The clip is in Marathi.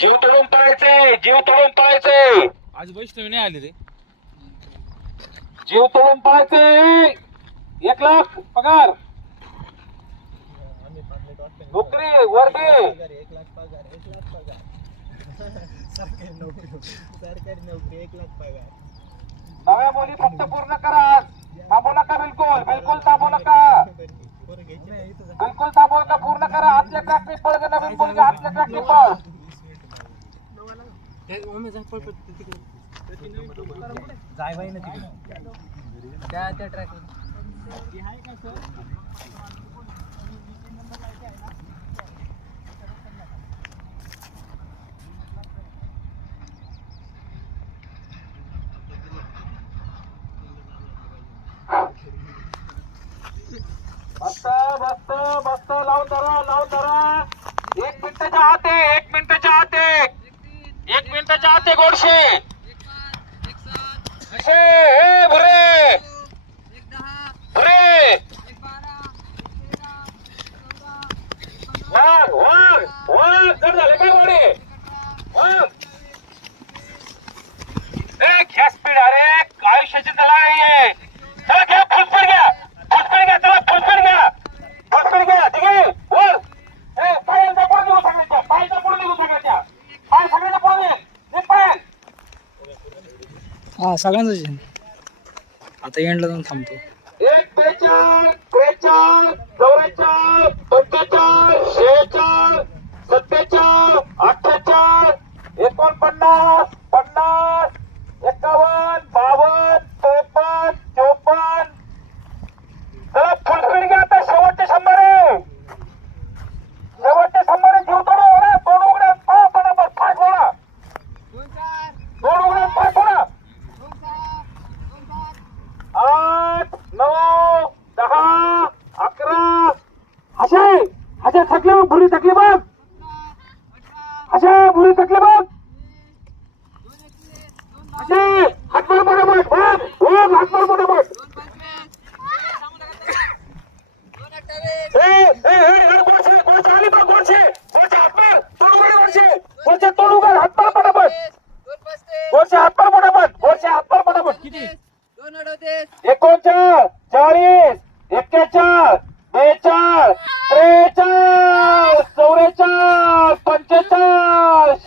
जीव तोडून पळायचे, जीव तोडून पळायचे. आज वैष्णवी नाही आली रे. जीव तोडून पळायचे. 1 लाख पगार. नोकरी वर्दी. 1 लाख पगार. 1 लाख पगार. सरकारी नोकरी 1 लाख पगार. नव्या बोली फक्त पूर्ण करा. थांबू नका, बिलकुल बिलकुल थांबू नका, बिलकुल थांबू नका, पूर्ण करा. आतल्या ट्रॅकनी पळ ग, नवीन बोल, आतल्या ट्रॅकनी पळ. जाय बाई ना तिकडे त्या ट्रॅक मस्त मस्त मस्त. लावून धरा, लावून धरा. 1 मिनिटाच्या आत आहे, 1 मिनिटाच्या आत आहे, 1 मिनिटाच्या आत आहे. गोडशे हे भुरे भुरे. वाघ वाघ वाघ. जड झाले काय वाडे वाघ. घ्या स्पीड. अरे आयुष्याची त्याला नाहीये. चला घ्या, फुलस्पीड घ्या, फुलस्पीड घ्या, चला फुलस्पीड घ्या, फुलस्पीड घ्या. ठीक आहे वर. पायांचा पुढे निघू सगळ्यांच्या, पायांचा पुढे निघू सगळ्यांच्या, पाय सगळ्यांच्या पुढे निघ पाय. हा सगळ्यांच आता एंडला जाऊन थांबतो. 1 42 43 44 45 46 47 48 49 50 51 52 53 54. चला फुलस्पीड घ्या. आता शेवटचे 100 आहे, शेवटचे 100 आहे. जीव तोडू. अरे तोड उघड्यात पाय पडापट, पाय सोडा, तोड उघड्यात पाय सोडा. 8 9 10 11. हशे थकले बघ, भुरी थकली बघ, हशे भुरी थकली बघ. हशे हातमार पटापट बघ, हातमार पटापट. गोडशे आली बघ, गोडशे हातमार तोड उघड, गोडशे तोड उघड, हातमार पटापट, गोडशे हातमार पटापट, गोडशे हातमार पटापट. किती 39 40 41 42 43 44 45